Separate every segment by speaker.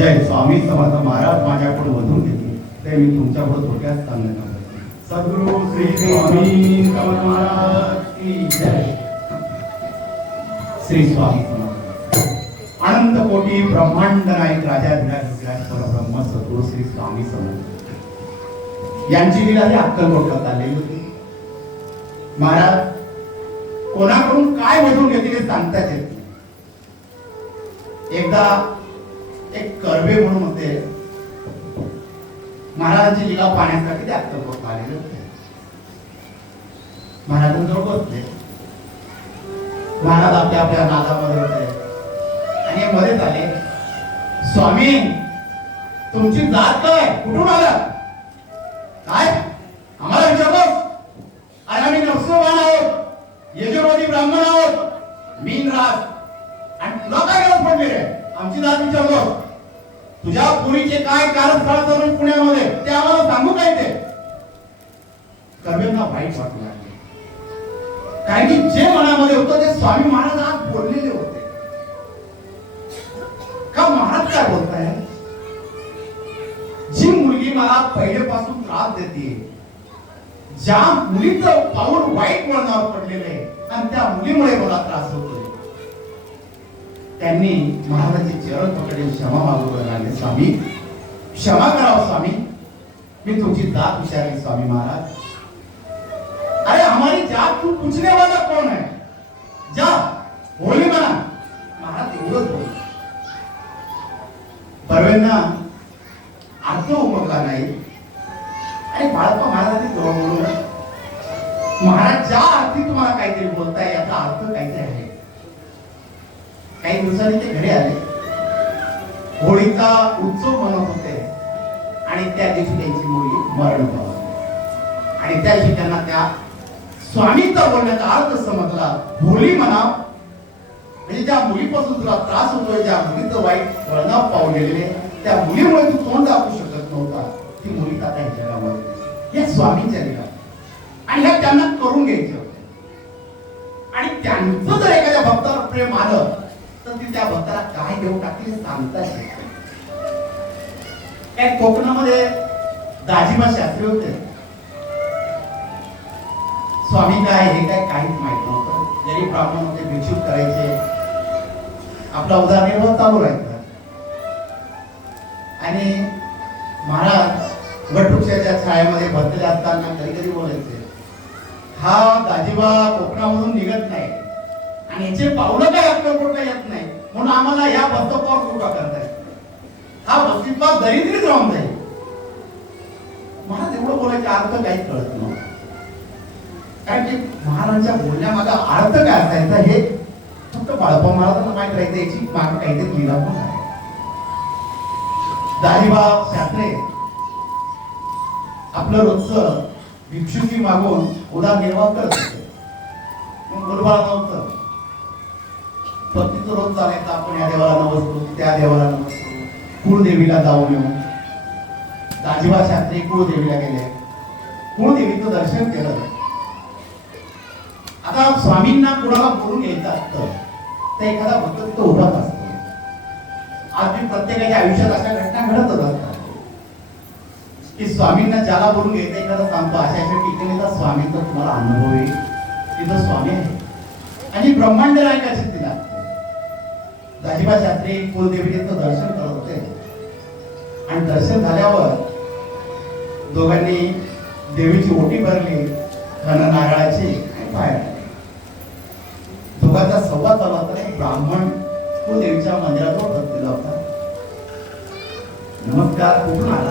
Speaker 1: जय स्वामी समर्थ महाराज माझ्याकडून वधून घेतली ते मी तुमच्यापुढे थोडक्यात सांगण्यात आलं सद्गुरु श्री स्वामी समर्थ महाराज की जय. श्री स्वामी समर्थ अनंत कोटी ब्रह्मांड नायक राजा विराज विराज परब्रह्म सद्गुरु श्री स्वामी समर्थ. यांची लीला ही अक्कलकोटला चाललेली होती. महाराज कोणाकडून काय वधून घेतले हे सांगताच येत एकदा एक कर्वे म्हणून होते महाराजांची लीला पाहण्यासाठी ते अक्कलकोट आलेले होते. महाराजांजवळ बसले. महाराज आपल्या आपल्या नादामध्ये होते. आणि हे मध्येच आले स्वामी तुमची जात काय? कुठून आला काय? आम्हाला विचारतो आणि आम्ही नरसोबान आहोत. यजुर्वेदी ब्राह्मण आहोत. मीन राज. आणि तुला काय गरज पडली रे? आमची जात विचारतो तुझ्या पुरीचे काय कारस्थळ करून पुण्यामध्ये ते आम्हाला सांगू काय ते? कर्वेंना वाईट वाटू लागले. कारण की जे मनामध्ये होतं ते स्वामी महाराज आज बोललेले होते. का महाराज काय बोलताय? जी मुलगी मला पहिलेपासून त्रास देते ज्या मुलीचं पाऊल वाईट वळणावर पडलेलं आहे आणि त्या मुलीमुळे मला त्रास होतो त्यांनी महाराजांचे चरण पकडले क्षमा मागू लागले स्वामी. क्षमा करावं स्वामी. मी तुमची जात विचारली स्वामी महाराज. अरे हमारी जात तू पूछने वाला कोण है? जा होली म्हणा महाराज एवढंच बोल. बर्वेंना अर्थ उमगला नाही. आणि बाळप्पा महाराजांनी तेव्हा बोलू महाराज ज्या अर्थी तुम्हाला काहीतरी बोलताय याचा अर्थ काही दिवसांनी ते घरी आले. होळीचा उत्सव मनवत होते. आणि त्या दिवशी त्यांची मुली मरण पावली. आणि त्या दिवशी त्यांना त्या स्वामीचा बोलण्याचा अर्थ समजला. होळी म्हणा म्हणजे ज्या मुलीपासून तुला त्रास होतोय ज्या मुलीचं वाईट वळणाव पावलेले त्या मुलीमुळे तू तोंड दाखवू शकत नव्हता. ती मुली आता ह्या जगामध्ये या स्वामींच्या दिला आणि ह्या त्यांना करून घ्यायचं. आणि त्यांचं जर एखाद्या भक्तावर प्रेम आलं तर ती त्या भक्ताला काय देऊ टाकली सांगता येत कोकणामध्ये दाजीबा शास्त्री होते. स्वामी काय हे काय काहीच माहीत नव्हतं. जरी ब्राह्मण होते भिक्षुक करायचे. आपला उदाहरण चालू राहायचा. आणि महाराज वटवृक्षाच्या छायामध्ये भरलेले असताना कधी कधी बोलायचे हा दाजीबा कोकणामधून निघत नाही. आणि याचे पावलं काय अक्कलकोटला येत नाही. म्हणून आम्हाला या बसपावर कृपा करताय हा बसपा दरिद्रीत राहून जाईल महाराज एवढं बोलायचे अर्थ काहीच कळत नव्हतं. कारण की महाराजांच्या बोलण्यामध्ये अर्थ काय असायचा हे फक्त बाळपा महाराजांना माहीत राहायचं याची माग काहीतरी लिहिला पण आहे. दाजीबा शास्त्रे आपलं रोजचं भिक्षुकी मागून उदारनिर्वाह करत होते. मग मुलबाळ रोज चालायचं आपण या देवाला नमस्तो त्या देवाला नमस्तो कुळदेवीला जाऊन येऊ. दाजीबा शास्त्री कुळदेवीला गेले. कुळदेवीचं दर्शन केलं. आता स्वामींना कुणाला बोलून यायचं असतं तर एखादा भक्त तिथं उभाच असतो. आज मी प्रत्येकाच्या आयुष्यात अशा घटना घडतच असतात. की स्वामींना ज्याला बोलून घ्यायचं एखादा सांगतो अशा अशा ठिकाणी स्वामींचा तुम्हाला अनुभव येईल. तिथं स्वामी आहे आणि ब्रह्मांड नायकाची तिला दाजीबा शास्त्री कुलदेवीचं दर्शन करत होते. आणि दर्शन झाल्यावर दोघांनी देवीची ओटी भरली घन नारळाची आणि बाहेर दोघांचा संवाद चालू होता एक ब्राह्मण कुलदेवीच्या मंदिराजवळ बसलेला होता. नमस्कार कुठून आला?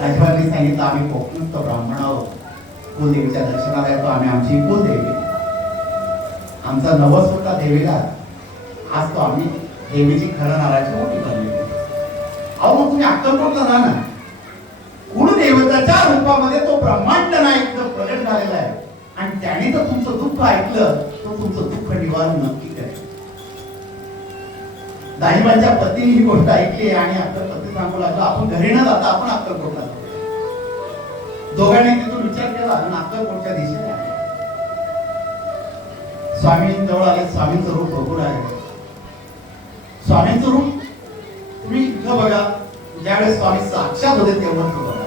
Speaker 1: राजभांनी सांगितलं आम्ही कोकणस्थ ब्राह्मण आहोत. कुलदेवीच्या दर्शनाला येतो. आम्ही आमची कुलदेवी. आमचा नवस होता देवीला आज तो आम्ही देवीची खरं नाराची मोठी बनली अहो मग तुम्ही अक्कलकोटला जा ना? कुलदेवताच्या रूपामध्ये तो ब्रह्मांड नाही जो प्रगट झालेला आहे. आणि त्याने तर तुमचं दुःख ऐकलं तो तुमचं दुःख निवारण नक्की करेल. दाहिबांच्या पतीने ही गोष्ट ऐकली आणि आपलं पती सांगू लागला आपण घरी न जाता आपण अक्कलकोटला जातो दोघांनी तिथून विचार केला आणि अक्कलकोटच्या दिशेने आले. स्वामींजवळ आले स्वामींचं रूप बघून आहे. स्वामींचं रूप? तुम्ही इथं बघा. ज्यावेळेस स्वामी साक्षात होते तेव्हा बघा.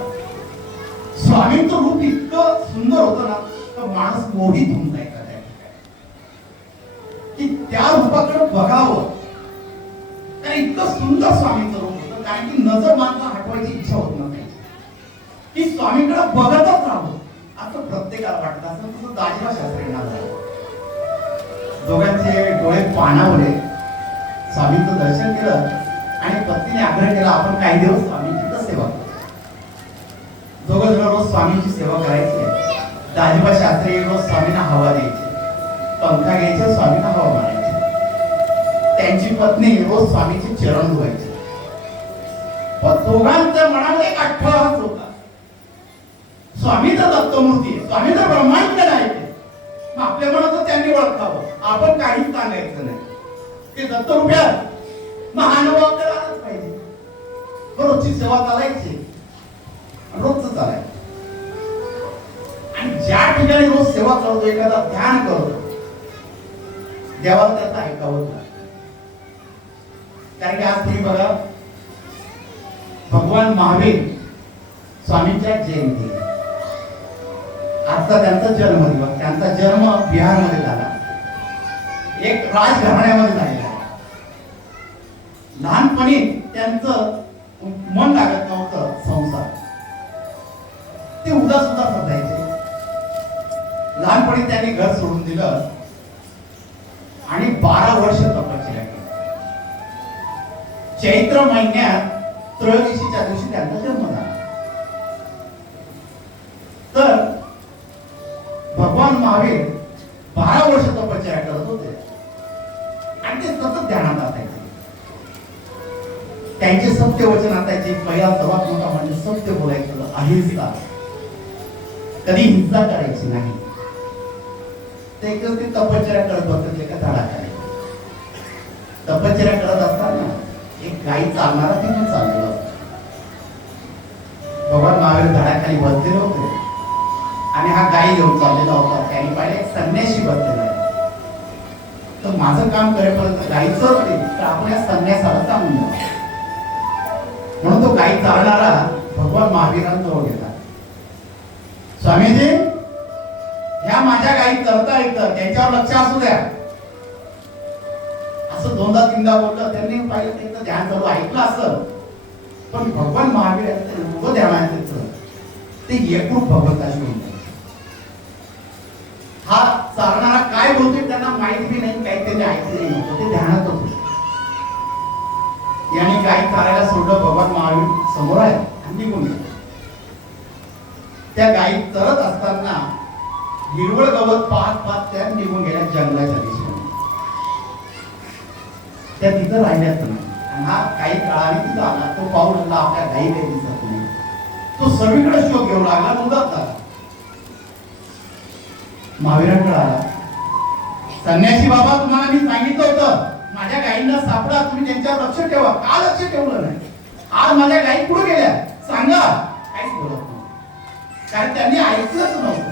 Speaker 1: स्वामींचं रूप इतकं सुंदर होतं ना तर माणूस मोहित होऊन जाईल की त्या रूपाकडे बघावं. कारण इतकं सुंदर स्वामींचं रूप होतं कारण की नजर मानता हटवायची इच्छा होत नव्हती. की स्वामीकडे बघतच राहावं. असं प्रत्येकाला वाटतं. असं तसं दाजीबा शास्त्रींना झालं. दोघांचे डोळे पाणावले स्वामींचं दर्शन केलं आणि पत्नीने आग्रह केला आपण काही दिवस स्वामींची सेवा दोघ जण रोज स्वामींची सेवा करायची. दाजीबा शास्त्री रोज स्वामींना हवा द्यायचे. पंखा घ्यायचे स्वामींना हवा मारायचे. त्यांची पत्नी रोज स्वामीचे चरण धुवायचे. पण दोघांच्या मनामध्ये एक अठ्ठावास होता. स्वामी तर दत्तमूर्ती आहे स्वामी तर ब्रह्मांड नाही आपल्या मनात त्यांनी ओळखावं. आपण काहीच सांगायचं नाही. ते दत्तरूप्या महानुभाव तर आलाच पाहिजे. रोजची सेवा चालायची. रोजच चालायचं. आणि ज्या ठिकाणी रोज सेवा करतो एखादा ध्यान करतो देवाला त्याचा ऐकावं नाही कारण की आज तुम्ही बघा भगवान महावीर स्वामींच्या जयंती. आजचा त्यांचा जन्मदिवस त्यांचा जन्म बिहारमध्ये झाला. एक राजघराण्यामध्ये झाला. लहानपणी त्यांचं मन लागत नव्हतं संसार. ते उदास उदास असायचे. लहानपणी त्यांनी घर सोडून दिलं आणि बारा वर्ष तपश्चर्या केली. चैत्र महिन्यात त्रयोदशीच्या दिवशी त्यांचा जन्म झाला. तर भगवान महावीर सत्य वचन असायचे पहिला सर्वात मोठा म्हणजे सत्य बोलायचं अहिंसा. कधी हिंसा करायची नाही. ते एकच ते तपश्चर्या करत बसत एका झाडाखाली. तपश्चर्या करत असताना एक गाई चालणारा तिथून चाललेला होता भगवान महावीर झाडाखाली बसलेले होते. आणि हा गाई घेऊन चाललेला होता. त्याने पाहिले एक संन्याशी बसलेला आहे. तर माझं काम करेपर्यंत गाई होते तर आपण या संन्यासाला सांगून द्या म्हणून तो काही चालणारा भगवान महावीरांजवळ गेला. स्वामीजी ह्या माझ्या गाई चरता येतं त्यांच्यावर लक्ष असू द्या. असं दोनदा तीनदा बोललं त्यांनी पाहिलं त्यांचं ध्यान चालू ऐकलं असं पण भगवान महावीर यांचं एवढं ध्यान आहे त्याचं ते एकूण भगवंताशी म्हणतात हा चालणारा काय बोलतोय त्यांना माहिती याने काही करायला सोडलं भगवान महावीर समोर आहे आणि निघून त्या गायी तरत असताना हिरवळ गवत पाहत पाहत त्या निघून गेल्या जंगलाच्या दिशेने. त्या तिथं राहिल्याच नाही. आणि हा काही काळाने तिथं आला. तो पाहू आला आपल्या गाई काही दिसत नाही. तो सगळीकडे शोध घेऊ लागला मुदत झाला. महावीरांकडे आला. संन्यासी बाबा तुम्हाला मी सांगितलं होतं माझ्या गाईंना सापडा तुम्ही त्यांच्यावर लक्ष ठेवा. का लक्ष ठेवलं नाही? आज माझ्या गाई कुठे गेल्या? सांगा. काहीच बोलत नाही. कारण त्यांनी ऐकलंच नव्हतं.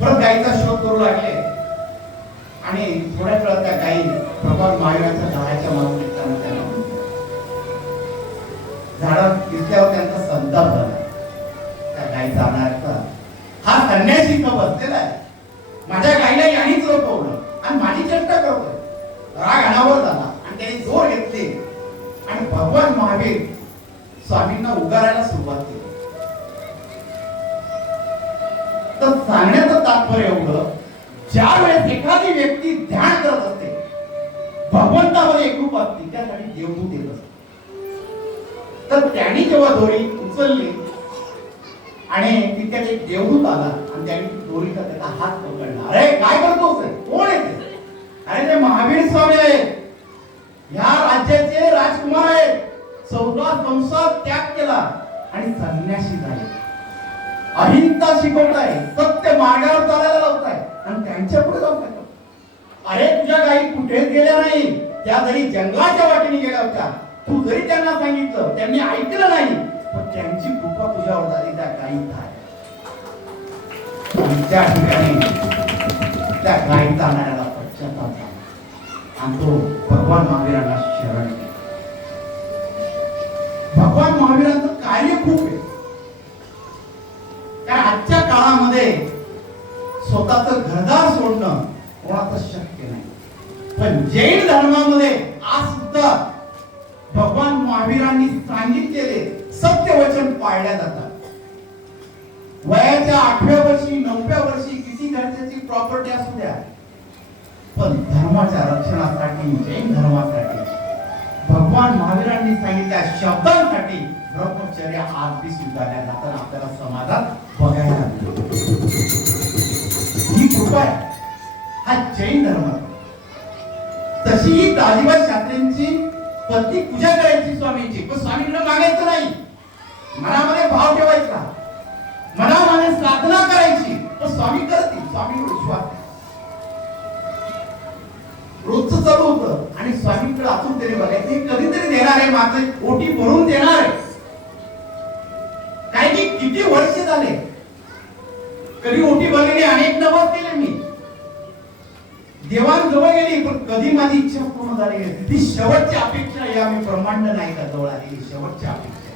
Speaker 1: परत गाईचा शोध करू लागले. आणि थोड्या वेळात त्या गाई भगवान महावीराच्या झाडाच्या मागून येताना त्यांना झाडात दिसल्यावर एखादी व्यक्ती ध्यान करत असते भगवंतामध्ये एकरूप असते त्यासाठी देवदूत येत असते तर त्यांनी जेव्हा दोरी उचलली आणि तिथे एक देवदूत आला आणि त्यांनी दोरीचा त्याचा हात पकडला. अरे काय करतोस कोण आहे ते? अरे ते महावीर स्वामी आहेत. ह्या राज्याचे राजकुमार आहेत. चौदा संसार त्याग केला आणि संन्यासी झाले. अहिंसा शिकवताय सत्य मार्गावर चालायला लावताय. आणि त्यांच्या पुढे जाऊन नका अरे तुझ्या गाई कुठेच गेल्या नाही. त्या जरी जंगलाच्या वाटेने गेल्या होत्या. तू जरी त्यांना सांगितलं त्यांनी ऐकलं नाही पण त्यांची कृपा तुझ्यावर झाली त्या गाई त्या ठिकाणी त्या गाई जाणाऱ्याला पश्चाताप झाला. आणि तो भगवान महावीरांना शरण भगवान महावीरांचं कार्य खूप आहे. कारण आजच्या काळामध्ये स्वतःच घरदार सोडणं कोणाचं शक्य नाही. पण जैन धर्मामध्ये आज सुद्धा भगवान महावीरांनी सांगितलेले सत्यवचन पाळल्या जातात. वयाच्या आठव्या वर्षी नवव्या वर्षी किती घरच्याची प्रॉपर्टी असू द्या. पण धर्माच्या रक्षणासाठी जैन धर्मासाठी भगवान महावीरांनी सांगितल्या शब्दांसाठी ब्रह्मचर्य आज बी स्वीकारल्या जातात. आपल्याला समाजात बघायला मिळतं. उपाय हा जैन धर्म. तशी ही दाजीबाई शास्त्रींची पत्नी पूजा करायची स्वामींची. पण स्वामींकडे मागायचं नाही. मनामध्ये भाव ठेवायचा. मनामध्ये साधना करायची. पण स्वामी करतील. स्वामीवर विश्वास रोजच चालू होतं. आणि स्वामीकडे अजून तरी बघायचं. कधीतरी देणार आहे. माझे ओटी भरून देणार आहे. कधी ओटी भरलेली अनेक नवस केले मी. देवान जवळ गेली पण कधी माझी इच्छा पूर्ण झाली नाही. ती शेवटची अपेक्षा या मी ब्रह्मांड नाही का जवळ आली शेवटची अपेक्षा.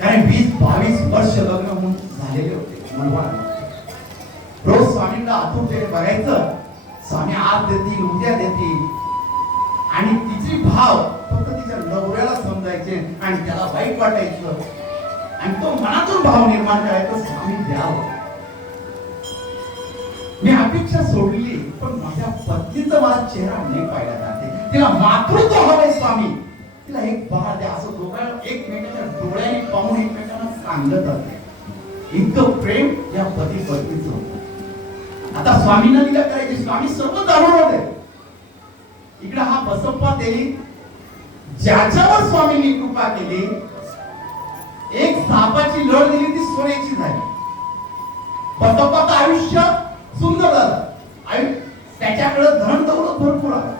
Speaker 1: कारण वीस बावीस वर्ष लग्न होऊन झालेले होते मनवाड रोज स्वामींना आतुरतेने बघायचं स्वामी आज देतील उद्या देतील. आणि तिचे भाव फक्त तिच्या नवऱ्याला समजायचे आणि त्याला वाईट वाटायचं. आणि तो मनातून भाव निर्माण करायचा स्वामी द्यावं. मी अपेक्षा सोडली पण माझ्या पत्नीचा मला चेहरा नाही पाहिला जाते. तिला मातृत्व हवंय स्वामी. तिला एक बाळ द्या. असं दोघांना एकमेकांच्या डोळ्याने पाहून एकमेकांना सांगत असते. इतकं प्रेम या पती पत्नीच होत. आता स्वामींना तिला करायची. स्वामी सर्व जाणून होते. इकडे हा बसप्पा देवी ज्याच्यावर स्वामींनी कृपा केली एक सापाची लढ दिली ती सोन्याची झाली. बसप्पाचं आयुष्य सुंदर झालं. आयु त्याच्याकडे धन दौलत भरपूर आलं.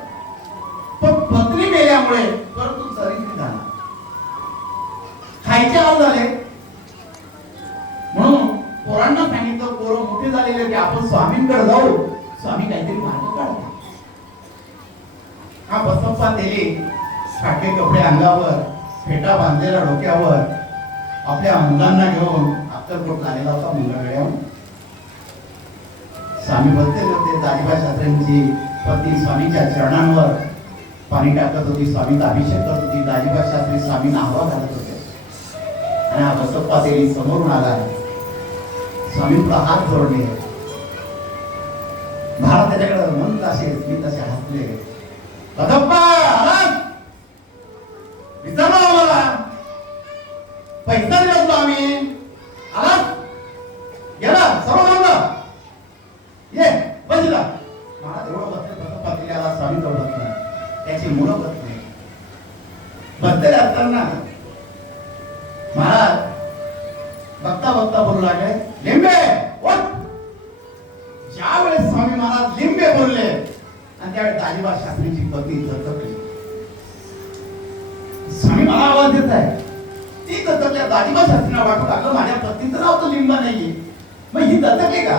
Speaker 1: पण पत्नी मेल्यामुळे परत चरित्री झाला. खायचे हाल झाले. म्हणून पोरांना सांगितलं पोरं मोठे झालेले की आपण स्वामींकडे जाऊ. स्वामी काहीतरी मार्ग काढतो हा बसप्पा दिले फाटके कपडे अंगावर फेटा बांधलेला डोक्यावर. आपल्या मुलांना घेऊन अक्कलकोट आलेला होता मंगळवेळ्यावर स्वामी बघते होते दाजीबा शास्त्रींची पत्नी स्वामीच्या चरणांवर पाणी टाकत होती स्वामीचा अभिषेक करत होती दाजीबा शास्त्री स्वामींना हवा घालत होते. आणि हा बसप्पा देवी समोरून आला स्वामींचा हात जोडले. भारत त्याच्याकडे मन असे मी तसे हसले बसप्पा! पत्नी दत्तकली स्वामी मला आवाज देत आहे. ती दत्तकल्या दाजीबा शास्त्रीला वाटू लागलं माझ्या पत्नीचं नाव तर लिंबा नाहीये. मग ही दत्तकली का?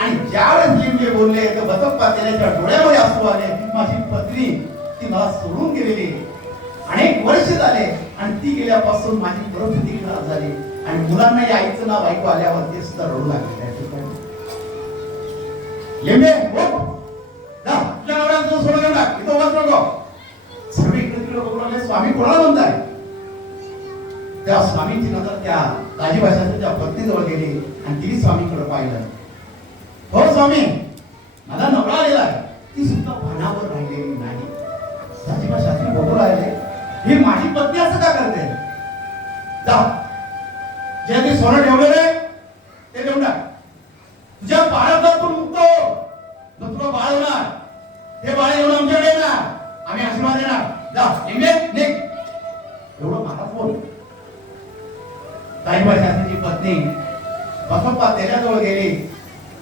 Speaker 1: आणि ज्यावेळेस लिंबे बोलले तर बसप्पा त्याच्या डोळ्यामध्ये असू आले. माझी पत्नी ती मला सोडून गेलेली. अनेक वर्ष झाले आणि ती गेल्यापासून माझी परिस्थिती खराब झाली. आणि मुलांना या आईचं नाव ऐकू आल्यावर ते सुद्धा रडू लागले. त्या ठिकाणी. लिंबे सोडून देऊन टाक. नको. सर्व इकडे तिकडे बघू लागले, स्वामी कोणाला म्हणताय? त्या स्वामींची नजर त्या दाजीबा त्या पत्नीजवळ गेली आणि तिने स्वामीकडे पाहिलं. हो स्वामी मला नवरा आलेला आहे. ती सुद्धा भानावर राहिलेली नाही. दाजीबा शास्त्री बघू राहिले. ही माझी पत्नी असं का करते? जा. जे ते सोनं ठेवलेलं आहे ताईबा शास्त्रीची पत्नी बसप्पा त्याच्याजवळ गेली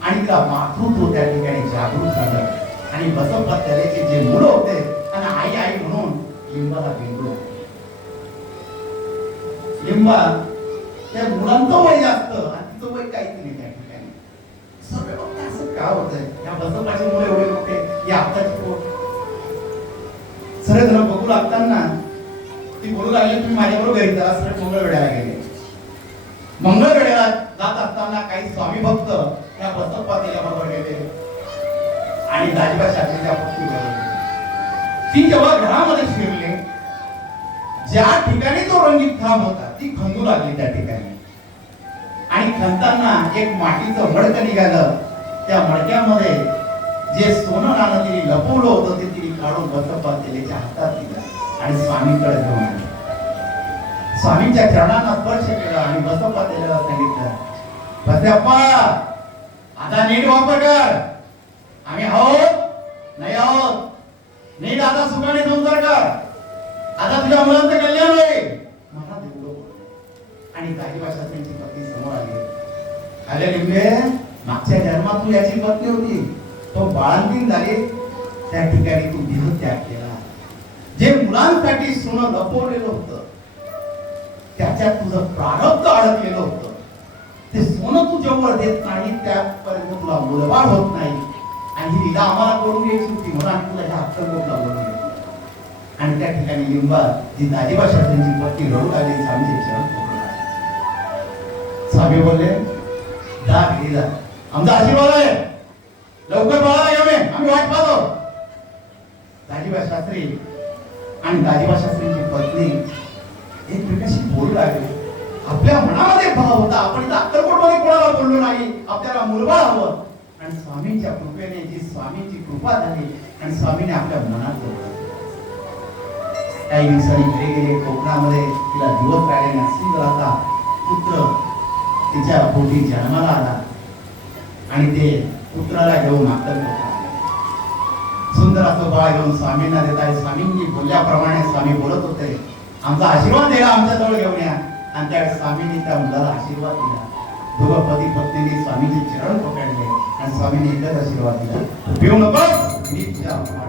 Speaker 1: आणि तिला मातृत्व त्या ठिकाणी जागृत झालं. आणि बसप्पा त्याचे जे मुलं होते आणि आई आई म्हणून लिंबाला भेटलो लिंबा त्या मुलांचं वय जास्त आणि तिचं वय काहीच नाही त्या ठिकाणी. सगळे बघते असं का होतंय या बसप्पाचे मुलं एवढे मोठे या आत्ताची पोट सगळे जण बघू लागताना ती बोलू लागली तुम्ही माझ्याबरोबर घरी चला सरळ मंगळवेढ्याला गेले. मंगळवेढ्याला जात असताना काही स्वामी भक्त त्या बसप्पा बरोबर गेले. आणि दाजीबा शास्त्रीच्या ती जेव्हा घरामध्ये शिरले ज्या ठिकाणी तो रंगीत थांब होता ती खंदू लागली त्या ठिकाणी. आणि खणताना एक मातीचं मडकं निघालं. त्या मडक्यामध्ये जे सोनं नाणं तिने लपवलं होतं ते तिने काढून बसप्पा तेलेच्या हातात दिलं. आणि स्वामीकडे घेऊन आले. स्वामींच्या चरणांना स्पर्श केला आणि बसप्पा त्याला सांगितलं बसप्पा आता नीट वापर कर. आम्ही आहोत नाही आहोत नीट आता सुखाने संसार कर. आता तुझ्या मुलांचं कल्याण होईल. मला तेवढं आणि आणि भाषा त्यांची पत्नी समोर आली. अरे लिंबे मागच्या जन्मात तू याची पत्नी होती. तो बाळंतीन झाली. त्या ठिकाणी तू देह त्याग केला. जे मुलांसाठी सोनं लपवलेलं होतं त्याच्यात तुझं प्रारब्ध अडकलेलं होतं. ते सोनं तू जेव्हा देत नाही त्यापर्यंत तुला मुलबाळ होत नाही. आणि ही लीला आम्हाला करून घ्यायची होती म्हणून आम्ही तुला ह्या अक्कलकोटला बोलून आणि त्या ठिकाणी लिंबा जी दाजीबा शास्त्रींची पत्नी रडू लागली स्वामी स्वामी बोलले जा घरी आमचा आशीर्वाद आहे. लवकर बाळा घेऊन आम्ही वाट पाहतो. दाजीबा शास्त्री आणि दाजीबा शास्त्रींची पत्नी एकमेकाशी बोलू लागले. आपल्या मनामध्ये भाव होता. आपण इथं अक्कलकोटमध्ये कोणाला बोललो नाही? आपल्याला मुलबाळ हवं. आणि स्वामींच्या कृपेने जी स्वामींची कृपा झाली आणि स्वामीने आपल्या मनात बोलला काही दिवसांनी घरी गेले कोकणामध्ये तिला दिवस राहिले नसली नरसिंहराचा पुत्र तिच्या पोटी जन्माला आला. आणि ते पुत्राला घेऊन अक्कलकोटला सुंदर असं बाळ घेऊन स्वामींना देत आहे. स्वामींनी बोलल्याप्रमाणे स्वामी बोलत होते. आमचा आशीर्वाद दिला आमच्या जवळ घेऊन या. आणि त्या स्वामींनी त्या मुलाला आशीर्वाद दिला. दोघं पती पत्नीने स्वामीचे चरण पकडले आणि स्वामीने एकच आशीर्वाद दिला. पिऊ नको. मी तुझ्या